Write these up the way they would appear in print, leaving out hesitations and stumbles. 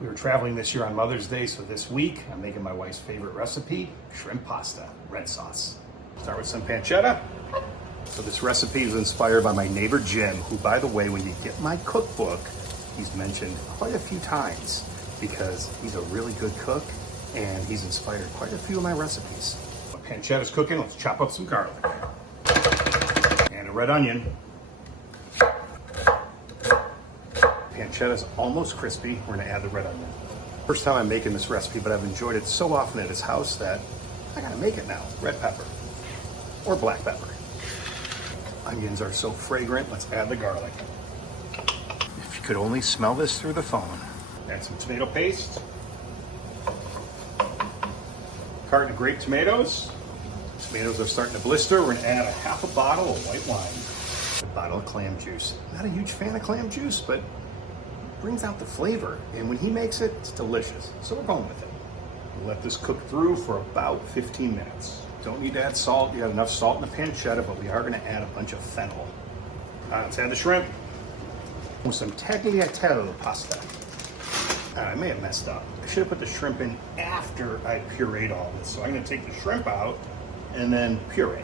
We were traveling this year on Mother's Day, so this week I'm making my wife's favorite recipe, shrimp pasta, red sauce. Start with some pancetta. So this recipe is inspired by my neighbor Jim, who, by the way, when you get my cookbook, he's mentioned quite a few times because he's a really good cook and he's inspired quite a few of my recipes. When pancetta's cooking, let's chop up some garlic and a red onion. Pancetta's almost crispy. We're gonna add the red onion. First time I'm making this recipe, but I've enjoyed it so often at his house that I gotta make it now. Red pepper or black pepper. Onions are so fragrant. Let's add the garlic. If you could only smell this through the phone. Add some tomato paste. Carton of grape tomatoes. Tomatoes are starting to blister. We're gonna add a half a bottle of white wine. A bottle of clam juice. Not a huge fan of clam juice, but brings out the flavor, and when he makes it, it's delicious. So we're going with it. We'll let this cook through for about 15 minutes. Don't need to add salt. You have enough salt in the pancetta, but we are going to add a bunch of fennel. Let's add the shrimp with some tagliatelle pasta. I may have messed up. I should have put the shrimp in after I pureed all this. So I'm going to take the shrimp out and then puree.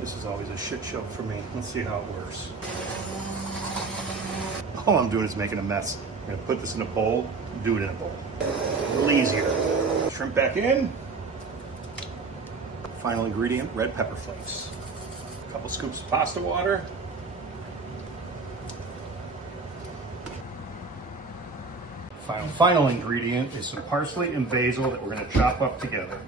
This is always a shit show for me. Let's see how it works. All I'm doing is making a mess. I'm gonna put this in a bowl, do it in a bowl. A little easier. Shrimp back in. Final ingredient, red pepper flakes. A couple scoops of pasta water. Final ingredient is some parsley and basil that we're gonna chop up together.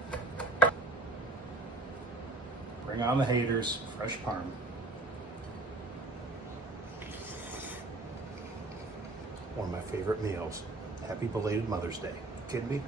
Bring on the haters, fresh parm. One of my favorite meals. Happy belated Mother's Day. Kidding me?